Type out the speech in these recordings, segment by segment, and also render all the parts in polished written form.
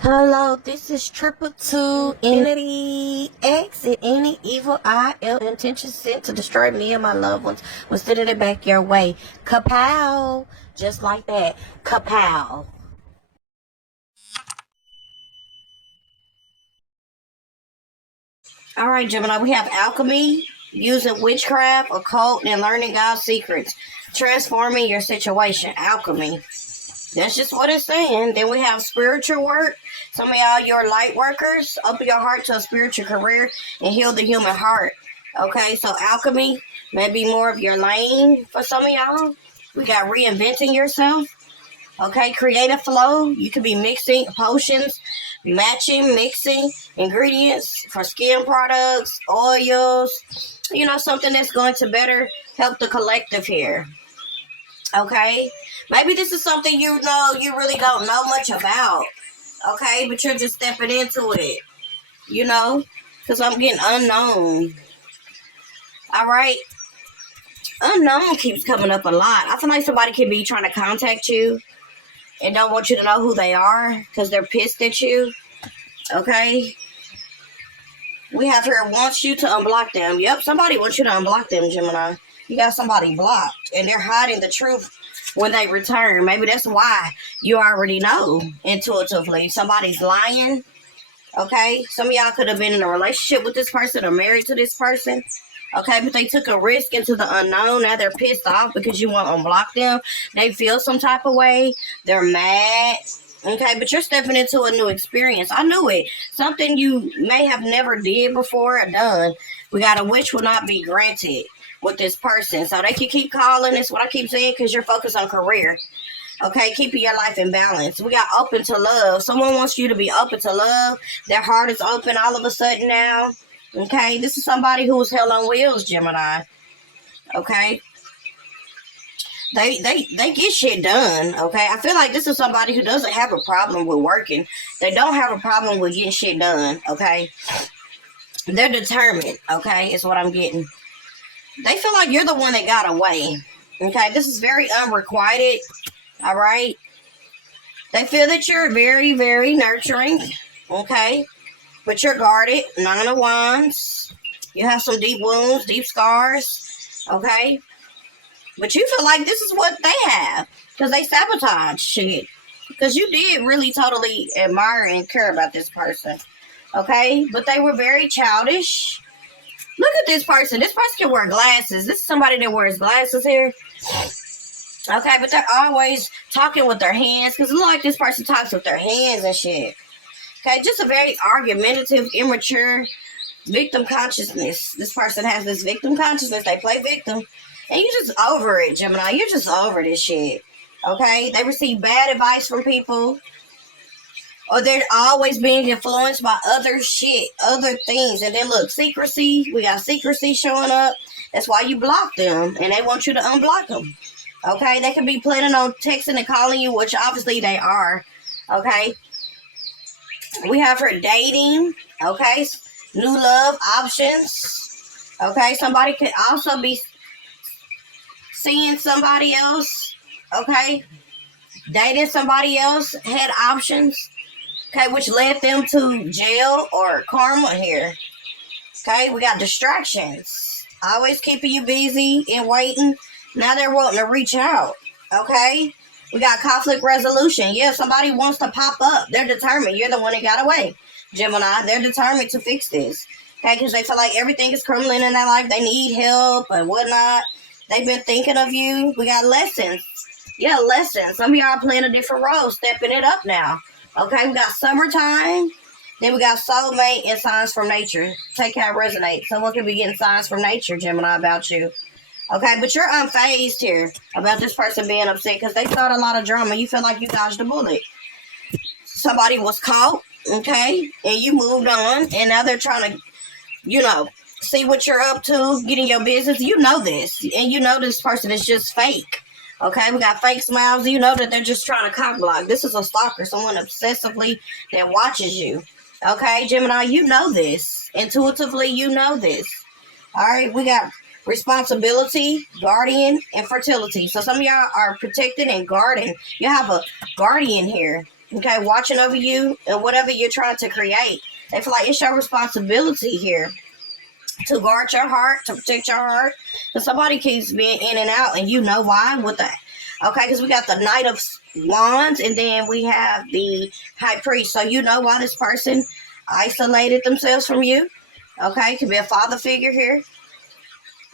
Hello, this is Triple Two Entity. Exit any evil eye, ill intention sent to destroy me and my loved ones. We're sending it back your way. Kapow! Just like that. Kapow! Alright, Gemini, we have alchemy, using witchcraft, occult, and learning God's secrets. Transforming your situation. Alchemy. That's just what it's saying. Then we have spiritual work. Some of y'all, you're light workers. Open your heart to a spiritual career and heal the human heart. Okay, so alchemy may be more of your lane for some of y'all. We got reinventing yourself. Okay, creative flow. You could be mixing potions, matching, mixing ingredients for skin products, oils. You know, something that's going to better help the collective here. Okay, maybe this is something you know you really don't know much about. Okay, but you're just stepping into it. You know, because I'm getting unknown. All right, unknown keeps coming up a lot. I feel like somebody could be trying to contact you and don't want you to know who they are because they're pissed at you. Okay, we have here wants you to unblock them. Yep, somebody wants you to unblock them, Gemini. You got somebody blocked and they're hiding the truth when they return. Maybe that's why you already know intuitively. Somebody's lying. Okay, some of y'all could have been in a relationship with this person or married to this person. Okay, but they took a risk into the unknown. Now they're pissed off because you want to unblock them. They feel some type of way. They're mad. Okay, but you're stepping into a new experience. I knew it. Something you may have never did before or done. We got a wish will not be granted with this person. So they can keep calling. That's what I keep saying because you're focused on career. Okay, keeping your life in balance. We got open to love. Someone wants you to be open to love. Their heart is open all of a sudden now. Okay, this is somebody who was hell on wheels, Gemini. Okay, they get shit done. Okay, I feel like this is somebody who doesn't have a problem with working. They don't have a problem with getting shit done. Okay, they're determined. Okay, is what I'm getting. They feel like you're the one that got away. Okay, this is very unrequited. All right, they feel that you're very, very nurturing. Okay, but you're guarded. Nine of Wands. You have some deep wounds, deep scars. Okay, but you feel like this is what they have because they sabotage shit. Because you did really totally admire and care about this person. Okay, but they were very childish. Look at this person. This person can wear glasses. This is somebody that wears glasses here. Okay, but they're always talking with their hands because it looks like this person talks with their hands and shit. Okay, just a very argumentative, immature victim consciousness. This person has this victim consciousness. They play victim. And you're just over it, Gemini. You're just over this shit. Okay? They receive bad advice from people. Or they're always being influenced by other shit, other things. And then look, secrecy. We got secrecy showing up. That's why you block them. And they want you to unblock them. Okay? They could be planning on texting and calling you, which obviously they are. Okay? We have her dating. Okay? New love options. Okay? Somebody could also be seeing somebody else. Okay? Dating somebody else. Had options. Okay, which led them to jail or karma here. Okay, we got distractions. Always keeping you busy and waiting. Now they're wanting to reach out. Okay, we got conflict resolution. Yeah, somebody wants to pop up. They're determined. You're the one that got away, Gemini. They're determined to fix this. Okay, because they feel like everything is crumbling in their life. They need help and whatnot. They've been thinking of you. We got lessons. Yeah, lessons. Some of y'all are playing a different role, stepping it up now. Okay, we got summertime. Then we got soulmate and signs from nature. Take how it resonates. Someone could be getting signs from nature, Gemini, about you. Okay, but you're unfazed here about this person being upset because they started a lot of drama. You feel like you dodged a bullet. Somebody was caught, okay, and you moved on, and now they're trying to, see what you're up to, get in your business. You know this, and you know this person is just fake. Okay, we got fake smiles. You know that they're just trying to cock block. This is a stalker, someone obsessively that watches you. Okay, Gemini, you know this. Intuitively, you know this. All right, we got responsibility, guardian, and fertility. So some of y'all are protected and guarding. You have a guardian here. okay, watching over you and whatever you're trying to create. They feel like it's your responsibility here to guard your heart, to protect your heart. Because somebody keeps being in and out, and you know why. With the okay, because we got the Knight of Wands, and then we have the High Priest. So you know why this person isolated themselves from you. Okay, could be a father figure here.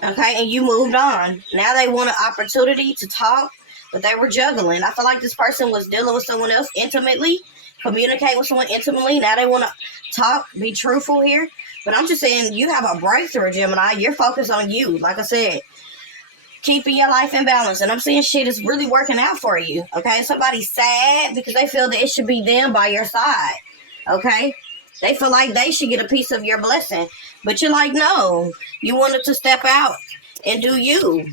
Okay, and you moved on. Now they want an opportunity to talk, but they were juggling. I feel like this person was dealing with someone else intimately, communicate with someone intimately. Now they want to talk, be truthful here. But I'm just saying, you have a breakthrough, Gemini. You're focused on you. Like I said, keeping your life in balance. And I'm saying shit is really working out for you. Okay, somebody's sad because they feel that it should be them by your side. Okay, they feel like they should get a piece of your blessing. But you're like, no, you wanted to step out and do you.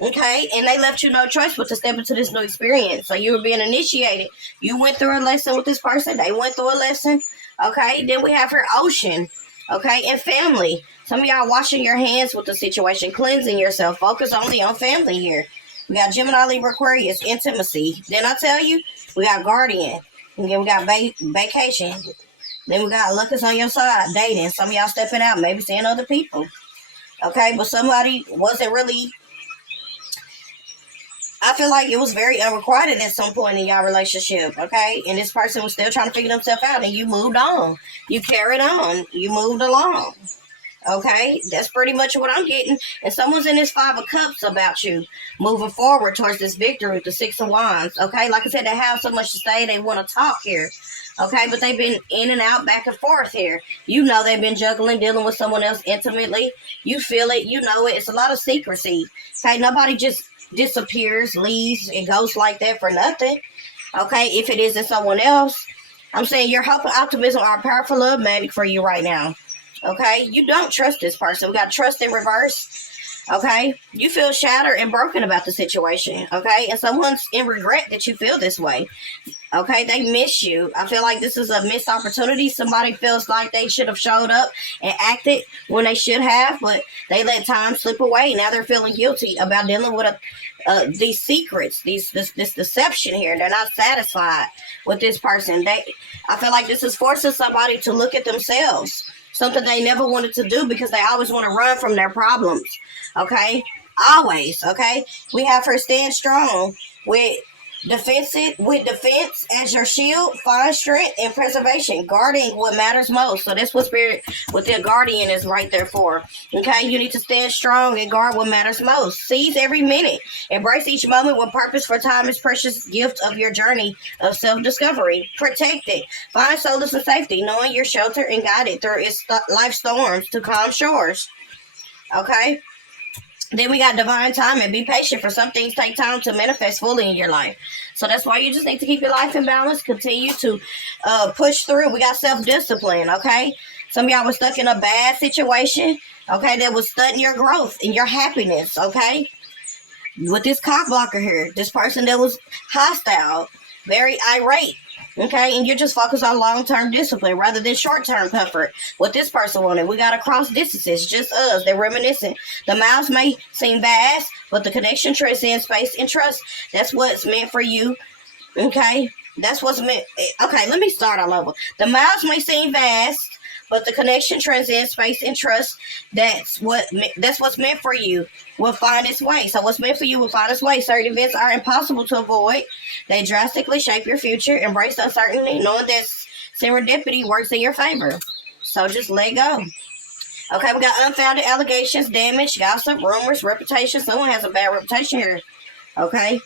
Okay, and they left you no choice but to step into this new experience. So you were being initiated. You went through a lesson with this person. They went through a lesson. Okay, then we have her ocean. Okay, and family. Some of y'all washing your hands with the situation, cleansing yourself. Focus only on family here. We got Gemini, Libra, Aquarius, intimacy. Then I tell you, we got guardian. And then we got vacation. Then we got look is on your side, dating. Some of y'all stepping out, maybe seeing other people. Okay, but somebody wasn't really. I feel like it was very unrequited at some point in your relationship, okay? And this person was still trying to figure themselves out, and you moved on. You carried on. You moved along, okay? That's pretty much what I'm getting. And someone's in this Five of Cups about you moving forward towards this victory with the Six of Wands, okay? Like I said, they have so much to say. They want to talk here, okay? But they've been in and out, back and forth here. You know they've been juggling, dealing with someone else intimately. You feel it. You know it. It's a lot of secrecy, okay? Nobody just disappears, leaves, and goes like that for nothing. Okay, if it isn't someone else. I'm saying your hope and optimism are a powerful love magnet for you right now. Okay, you don't trust this person. We got trust in reverse. Okay, you feel shattered and broken about the situation. Okay, and someone's in regret that you feel this way. Okay, they miss you. I feel like this is a missed opportunity. Somebody feels like they should have showed up and acted when they should have, but they let time slip away. Now they're feeling guilty about dealing with these secrets, this deception here. They're not satisfied with this person. I feel like this is forcing somebody to look at themselves, something they never wanted to do because they always want to run from their problems. Okay, always. Okay, we have her stand strong with defense as your shield, find strength and preservation, guarding what matters most. So that's what spirit with their guardian is right there for. Okay, you need to stand strong and guard what matters most. Seize every minute, embrace each moment with purpose, for time is precious gift of your journey of self-discovery. Protect it, find solace and safety, knowing you're sheltered and guided through its life storms to calm shores. Okay. Then we got divine timing. Be patient, for some things take time to manifest fully in your life. So that's why you just need to keep your life in balance. Continue to push through. We got self-discipline, okay? Some of y'all were stuck in a bad situation, okay, that was stunting your growth and your happiness, okay? With this cock blocker here, this person that was hostile, very irate, okay, and you're just focused on long-term discipline rather than short-term comfort. What this person wanted, we got to cross distances, just us. They're reminiscent. The miles may seem vast, but the connection transcends space and trust. That's what's meant for you, okay? That's what's meant. Okay, let me start all over. The miles may seem vast, but the connection transcends space and trust. That's what's meant for you will find its way. So what's meant for you will find its way. Certain events are impossible to avoid. They drastically shape your future. Embrace uncertainty, knowing that serendipity works in your favor. So just let go. Okay, we got unfounded allegations, damage, gossip, rumors, reputation. Someone has a bad reputation here. Okay.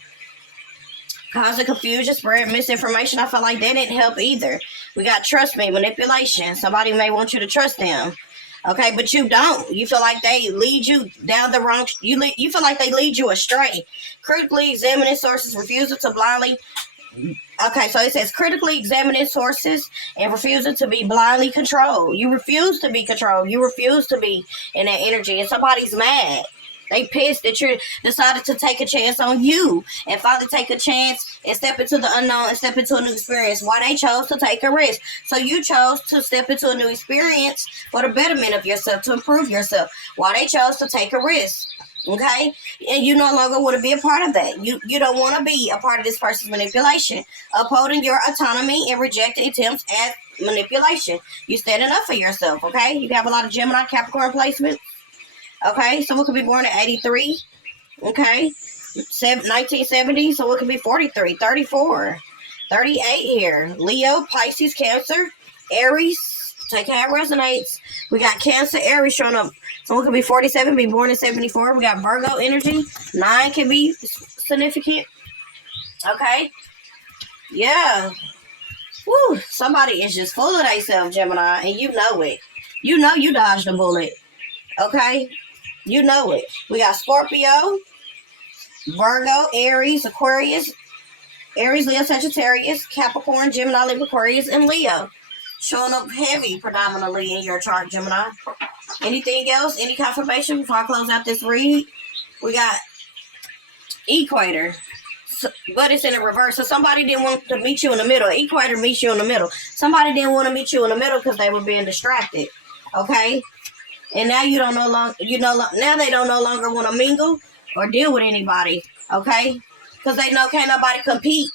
Causing confusion, spread misinformation. I feel like that didn't help either. We got trust me, manipulation. Somebody may want you to trust them. Okay, but you don't. You feel like they lead you down the wrong. You feel like they lead you astray. Critically examining sources, refusal to blindly. Okay, so it says critically examining sources and refusing to be blindly controlled. You refuse to be controlled. You refuse to be in that energy, and somebody's mad. They pissed that you decided to take a chance on you and finally take a chance and step into the unknown and step into a new experience. Why they chose to take a risk. So you chose to step into a new experience for the betterment of yourself, to improve yourself. Why they chose to take a risk. Okay, and you no longer want to be a part of that. You don't want to be a part of this person's manipulation, upholding your autonomy and rejecting attempts at manipulation. You standing up for yourself. Okay, you have a lot of Gemini Capricorn placement. Okay, someone could be born in 83. Okay, 1970. Someone could be 43, 34, 38 here. Leo, Pisces, Cancer, Aries. Take how it resonates. We got Cancer, Aries showing up. Someone could be 47, be born in 74. We got Virgo energy. 9 can be significant. Okay. Yeah. Woo. Somebody is just full of themselves, Gemini, and you know it. You know you dodged a bullet. Okay. You know it. We got Scorpio, Virgo, Aries, Aquarius, Aries, Leo, Sagittarius, Capricorn, Gemini, Libra, Aquarius, and Leo. Showing up heavy predominantly in your chart, Gemini. Anything else? Any confirmation before I close out this read? We got Equator. So, but it's in the reverse. So somebody didn't want to meet you in the middle. Equator meets you in the middle. Somebody didn't want to meet you in the middle because they were being distracted. Okay? And now you don't no longer, now they don't no longer want to mingle or deal with anybody. Okay? Because they know can't nobody compete.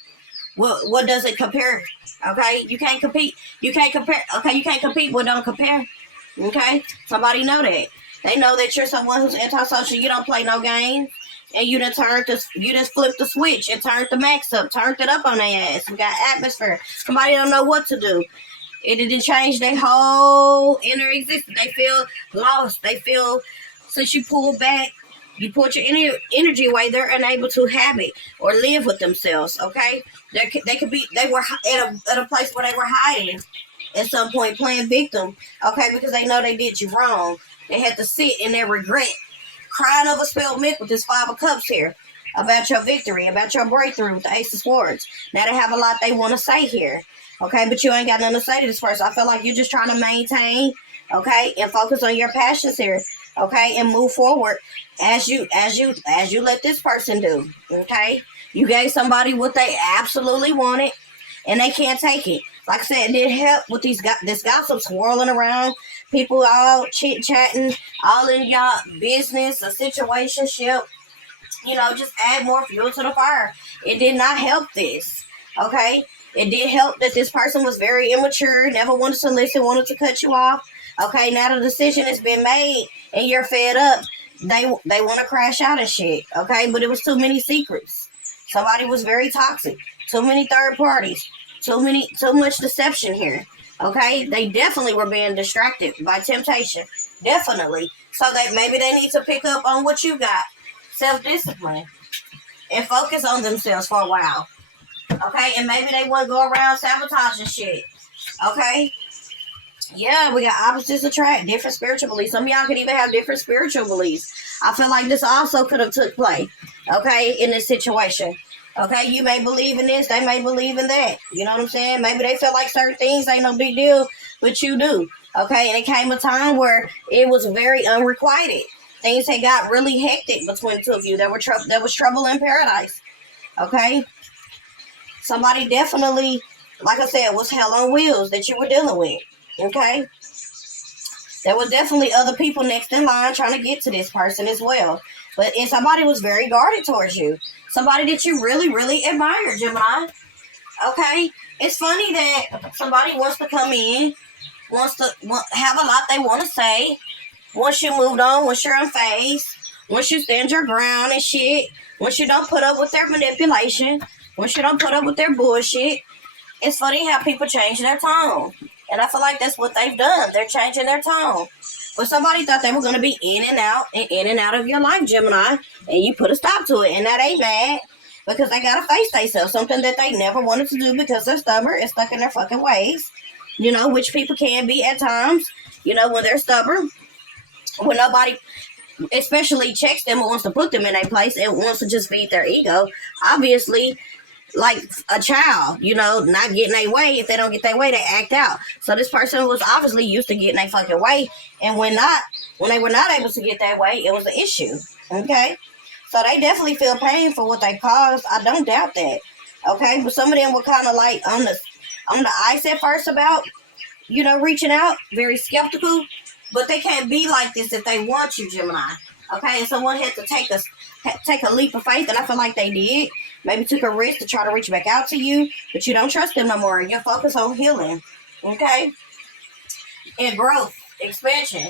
What does it compare? Okay? You can't compete. You can't compare. Okay? You can't compete. Well, don't compare. Okay? Somebody know that. They know that you're someone who's antisocial. You don't play no games. And you just flipped the switch and turned the max up. Turned it up on their ass. We got atmosphere. Somebody don't know what to do. It didn't change their whole inner existence. They feel lost. They feel, since you pulled back, you put your energy away, they're unable to have it or live with themselves, okay? They were at a place where they were hiding at some point, playing victim, okay, because they know they did you wrong. They had to sit in their regret, crying over spilled milk with this 5 of Cups here, about your victory, about your breakthrough with the Ace of Swords. Now they have a lot they want to say here, okay, but you ain't got nothing to say to this person. I feel like you're just trying to maintain, okay, and focus on your passions here, okay, and move forward as you let this person do, okay. You gave somebody what they absolutely wanted, and they can't take it. Like I said, it did help with this gossip swirling around, people all chit chatting, all in y'all business, a situationship. Just add more fuel to the fire. It did not help this, okay. It did help that this person was very immature, never wanted to listen, wanted to cut you off. Okay, now the decision has been made and you're fed up. They want to crash out and shit. Okay, but it was too many secrets. Somebody was very toxic. Too many third parties. Too much deception here. Okay, they definitely were being distracted by temptation. Definitely. So that maybe they need to pick up on what you got. Self-discipline. And focus on themselves for a while. Okay, and maybe they want to go around sabotaging shit. Okay. Yeah, we got opposites attract, different spiritual beliefs. Some of y'all could even have different spiritual beliefs. I feel like this also could have took place, okay, in this situation. Okay, you may believe in this, they may believe in that. You know what I'm saying? Maybe they feel like certain things ain't no big deal, but you do. Okay, and it came a time where it was very unrequited. Things had got really hectic between the two of you. There was trouble in paradise. Okay? Somebody definitely, like I said, was hell on wheels that you were dealing with. Okay? There was definitely other people next in line trying to get to this person as well. And somebody was very guarded towards you. Somebody that you really, really admire, Gemini. Okay? It's funny that somebody wants to come in, have a lot they want to say. Once you moved on, once you're unfazed, once you stand your ground and shit, once you don't put up with their manipulation, once you don't put up with their bullshit, it's funny how people change their tone. And I feel like that's what they've done. They're changing their tone. But somebody thought they were going to be in and out of your life, Gemini, and you put a stop to it. And that ain't mad because they got to face themselves, something that they never wanted to do because they're stubborn and stuck in their fucking ways, which people can be at times, when they're stubborn, when nobody especially checks them or wants to put them in a place and wants to just feed their ego. Obviously, like a child, not getting their way. If they don't get their way, they act out. So this person was obviously used to getting their fucking way. And when they were not able to get their way, it was an issue. Okay? So they definitely feel pain for what they caused. I don't doubt that. Okay? But some of them were kind of like on the ice at first about, reaching out, very skeptical. But they can't be like this if they want you, Gemini. Okay, and someone had to take a leap of faith, and I feel like they did. Maybe took a risk to try to reach back out to you, but you don't trust them no more. You're focused on healing, okay, and growth, expansion,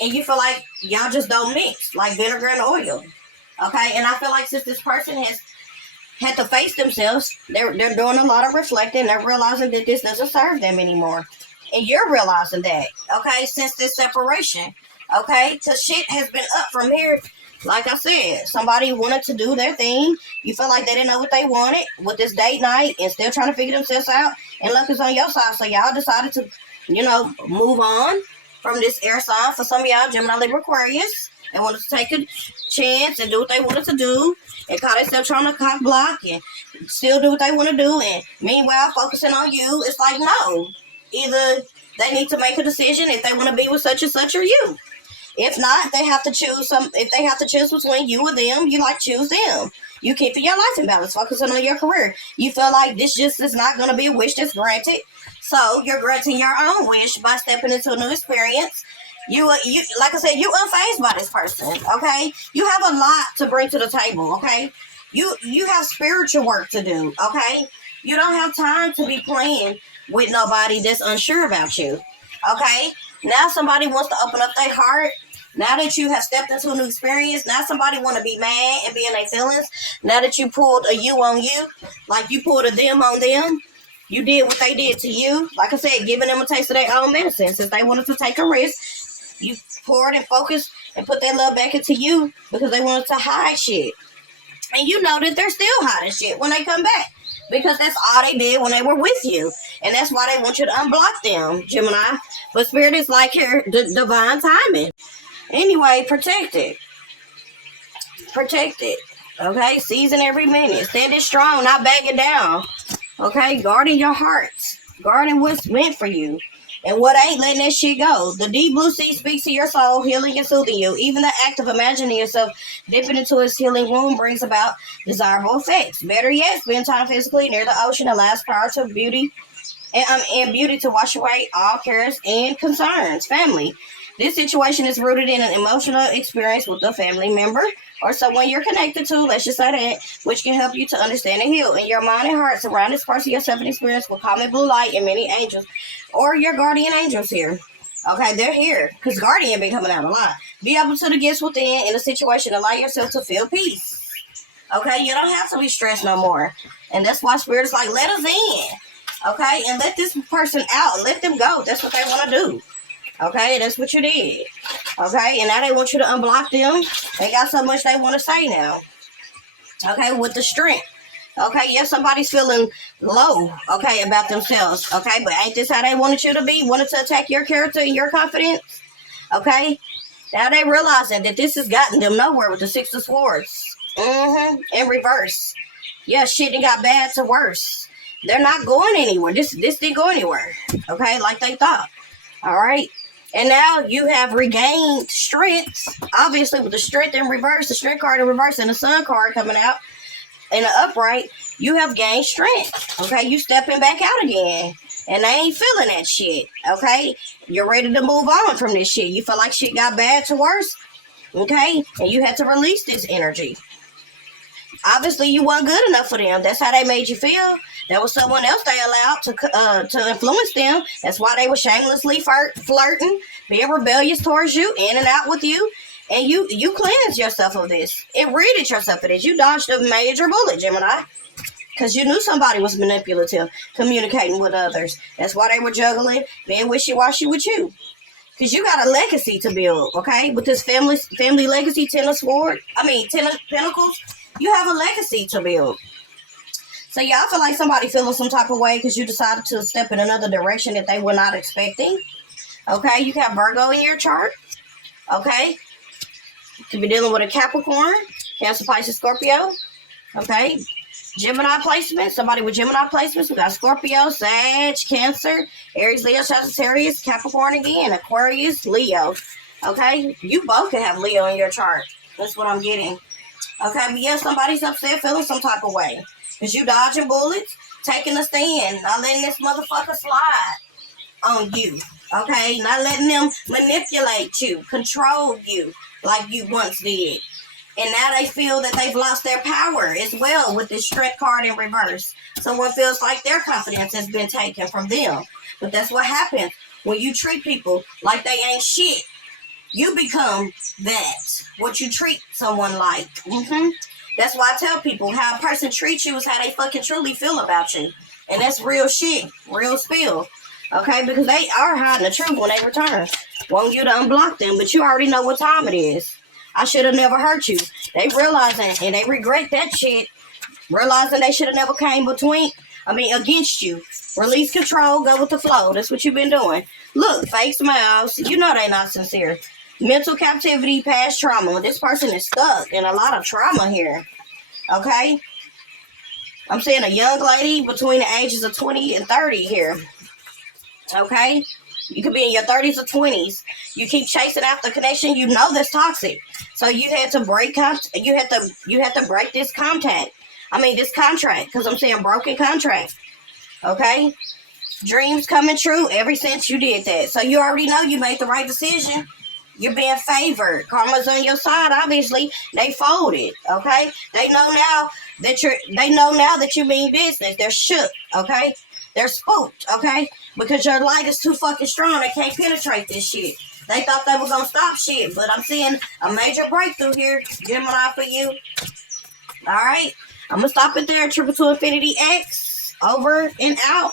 and you feel like y'all just don't mix like vinegar and oil, okay. And I feel like since this person has had to face themselves, they're doing a lot of reflecting. They're realizing that this doesn't serve them anymore, and you're realizing that, okay, since this separation, okay, because shit has been up from here. Like I said, somebody wanted to do their thing. You feel like they didn't know what they wanted with this date night and still trying to figure themselves out. And luck is on your side. So y'all decided to, move on from this air sign. For some of y'all, Gemini, Libra, Aquarius, they wanted to take a chance and do what they wanted to do and call themselves trying to cock block and still do what they want to do. And meanwhile, focusing on you, it's like, no. Either they need to make a decision if they want to be with such and such or you. If not, they have to choose if they have to choose between you or them, you choose them. You keeping your life in balance, focusing on your career. You feel like this just is not going to be a wish that's granted. So you're granting your own wish by stepping into a new experience. You like I said, you unfazed by this person, okay? You have a lot to bring to the table, okay? You have spiritual work to do, okay? You don't have time to be playing with nobody that's unsure about you, okay? Now somebody wants to open up their heart. Now that you have stepped into a new experience, now somebody want to be mad and be in their feelings. Now that you pulled a you on you, like you pulled a them on them, you did what they did to you. Like I said, giving them a taste of their own medicine. Since they wanted to take a risk, you poured and focused and put that love back into you because they wanted to hide shit. And you know that they're still hiding shit when they come back. Because that's all they did when they were with you. And that's why they want you to unblock them, Gemini. But Spirit is like here, the divine timing. Anyway, protect it. Protect it. Okay? Season every minute. Stand it strong, not backing down. Okay? Guarding your hearts. Guarding what's meant for you. And what ain't, letting that shit go. The deep blue sea speaks to your soul, healing and soothing you. Even the act of imagining yourself dipping into its healing womb brings about desirable effects. Better yet, spend time physically near the ocean allows power to beauty and beauty to wash away all cares and concerns. Family. This situation is rooted in an emotional experience with a family member or someone you're connected to, let's just say that, which can help you to understand and heal. In your mind and heart, surround this person yourself and experience with common blue light and many angels, or your guardian angels here. Okay, they're here, because guardian been coming out a lot. Be open to the gifts within in a situation. Allow yourself to feel peace. Okay, you don't have to be stressed no more. And that's why Spirit is like, let us in. Okay, and let this person out and let them go. That's what they want to do. Okay, that's what you did. Okay, and now they want you to unblock them. They got so much they want to say now. Okay, with the strength. Okay, yes, somebody's feeling low, okay, about themselves. Okay, but ain't this how they wanted you to be? Wanted to attack your character and your confidence? Okay, now they realizing that this has gotten them nowhere with the Six of Swords. In reverse. Yeah, shit done got bad to worse. They're not going anywhere. This didn't go anywhere. Okay, like they thought. All right. And now you have regained strength, obviously, with the strength in reverse, the strength card in reverse, and the sun card coming out in the upright. You have gained strength. Okay, you stepping back out again, and they ain't feeling that shit. Okay, you're ready to move on from this shit. You feel like shit got bad to worse. Okay, and you had to release this energy. Obviously, you weren't good enough for them. That's how they made you feel. There was someone else they allowed to influence them. That's why they were shamelessly flirting, being rebellious towards you, in and out with you. And you cleansed yourself of this. It ridded yourself of this. You dodged a major bullet, Gemini. Because you knew somebody was manipulative, communicating with others. That's why they were juggling, being wishy-washy with you. Because you got a legacy to build, okay? With this family legacy, Ten of Pentacles. You have a legacy to build. So y'all feel like somebody feeling some type of way because you decided to step in another direction that they were not expecting. Okay, you have Virgo in your chart. Okay, you could be dealing with a Capricorn, Cancer, Pisces, Scorpio. Okay, Gemini placement. Somebody with Gemini placements. We got Scorpio, Sag, Cancer, Aries, Leo, Sagittarius, Capricorn again, Aquarius, Leo. Okay, you both can have Leo in your chart. That's what I'm getting. Okay, but yeah, somebody's upset, feeling some type of way. Because you dodging bullets, taking a stand, not letting this motherfucker slide on you. Okay, not letting them manipulate you, control you like you once did. And now they feel that they've lost their power as well with this strength card in reverse. Someone feels like their confidence has been taken from them. But that's what happens when you treat people like they ain't shit. You become that, what you treat someone like. That's why I tell people how a person treats you is how they fucking truly feel about you. And that's real shit, real spill. Okay, because they are hiding the truth when they return. Want you to unblock them, but you already know what time it is. I should have never hurt you. They realizing and they regret that shit. Realizing they should have never came against you. Release control, go with the flow. That's what you've been doing. Look, fake smiles. You know they not sincere. Mental captivity, past trauma. This person is stuck in a lot of trauma here. Okay? I'm seeing a young lady between the ages of 20 and 30 here. Okay? You could be in your 30s or 20s. You keep chasing after connection. You know that's toxic. So you had to break you had to break this contact. This contract, because I'm saying broken contract. Okay? Dreams coming true ever since you did that. So you already know you made the right decision. You're being favored. Karma's on your side, obviously. They folded, okay? They know now that you mean business. They're shook, okay? They're spooked, okay? Because your light is too fucking strong. They can't penetrate this shit. They thought they were gonna stop shit, but I'm seeing a major breakthrough here, Gemini, for you. Alright? I'm gonna stop it there. Triple to Infinity X. Over and out.